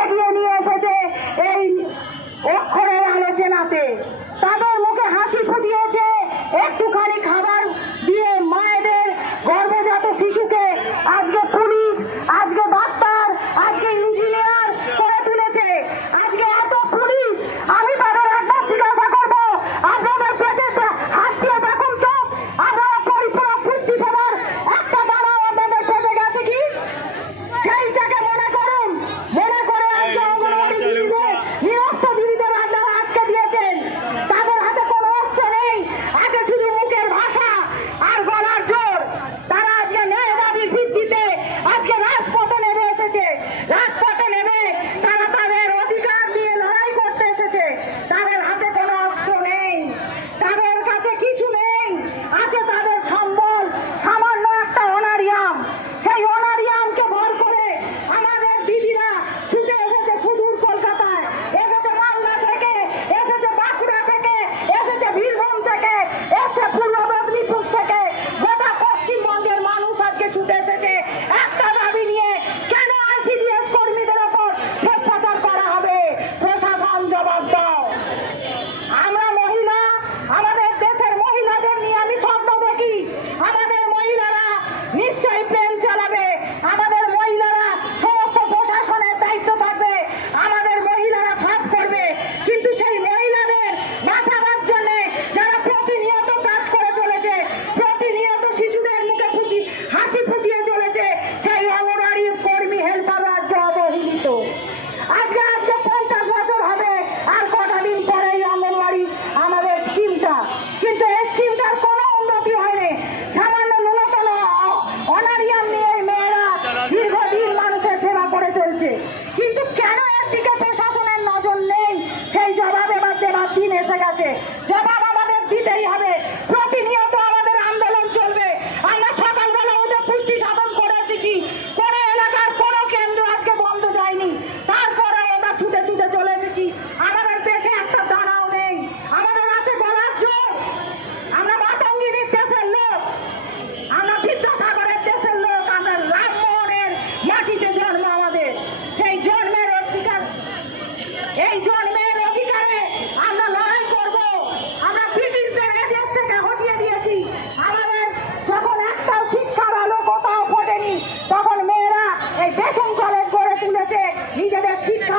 এগিয়ে নিয়ে এসেছে এই অক্ষরের আলোচনাতে। তাদের মুখে হাসি ফুটিয়েছে একটুখানি খাবার দিয়ে মায়েদের গর্ভজাত শিশুকে আজকে পুলিশ, আজকে ডাক্তার, আজকে ইঞ্জিনিয়ার করে তুলেছে। আজকে এত পুলিশ, আমি তাদের একবার জিজ্ঞাসা করবো, আপনাদের পেটে হাত দিয়ে দেখুন তো, আপনারা পরিপূরক পুষ্টি সেবার একটা দাঁড়াও আপনাদের পেটে গেছে কি? সেইটাকে মনে করুন, মনে করে আজকে অঙ্গনওয়াড়ি দিদিদের, নিরস্ত দিদিদের আপনারা আটকে দিয়েছেন। তাদের হাতে কোনো অস্ত্র নেই, আছে শুধু মুখের ভাষা আর গলার জোর। তারা আজকে ন্যায় দাবির ভিত্তিতে আজকে রাজপথে নেমে এসেছে। রাজপথে নেমে তারা তাদের অধিকার নিয়ে লড়াই করতে এসেছে। তাদের হাতে কোনো অস্ত্র নেই, তাদের কাছে কিছু নেই, আছে তাদের সম্বল, সামান্য একটা অনারিয়াম। সেই অনারিয়ামকে ভর করে আমাদের দিদিরা ছুটে এসেছে সুদূর কলকাতায়, এসেছে মালদা থেকে, এসেছে বাঁকুড়া থেকে, এসেছে বীরভূম থেকে, এসেছে পূর্ব মেদিনীপুর থেকে। গোটা পশ্চিমবঙ্গের মানুষ আজকে ছুটে এসেছে একটা দাবি নিয়ে, কেন আইসিডিএস কর্মীদের ওপর স্বেচ্ছাচার করা হবে? প্রশাসন জবাব দাও। আমরা মহিলা, আমাদের দেশের মহিলাদের নিয়ে আমি স্বপ্ন দেখি। আমাদের মহিলারা নিশ্চয়ই প্লেন চালাবে, আমাদের মহিলারা সমস্ত প্রশাসনের দায়িত্ব থাকবে, আমাদের মহিলারা সব করবে। কিন্তু সেই মহিলাদের বাঁচাবার জন্য যারা প্রতিনিয়ত কাজ করে চলেছে, প্রতিনিয়ত শিশুদের মুখে হাসি ফুটিয়ে চলেছে, সেই অঙ্গনওয়াড়ি কর্মী হেল্পাররা আজকে অবহেলিত। আজকে 50 বছর হবে, আর কটা দিন পরে এই অঙ্গনওয়াড়ি আমাদের স্কিমটা, কিন্তু এই স্কিমটার কোনো উন্নতি হয়নি। সামান্য ন্যূনতম অনারিয়াম নিয়ে মেয়েরা দীর্ঘদিন মানুষের সেবা করে চলছে। কিন্তু কেন একদিকে প্রশাসনের নজর নেই? সেই জবাব এবার দেবার দিন এসে গেছে। জবাব আমাদের দিতেই হবে। প্রতিনিয়ত আমাদের আন্দোলন চলবে। আমরা সকালবেলা উঠে পুষ্টি সাধন করে এসেছি, কোন এলাকার কোন কেন্দ্র আজকে বন্ধ যায়নি। তারপরে আমরা ছুটে ছুটে চলে এসেছি। আমাদের পেটে একটা দানাও নেই, আমাদের আছে গলার জোর। আমরা মাতঙ্গিনীর দেশের লোক, আমরা বিদ্যাসাগরের দেশের লোক, আমরা রামমোহনের মাটিতে জন্ম আমাদের। সেই জন্মের অধিকার, এই জন্মের অধিকারে আমরা লড়াই করব। আমরা ব্রিটিশদের এদেশ থেকে হটিয়ে দিয়েছি। আমাদের যখন একটাও শিক্ষার আলো কোথাও ফোটেনি, তখন মেয়েরা এই বেতন কলেজ গড়ে তুলেছে নিজেদের শিক্ষা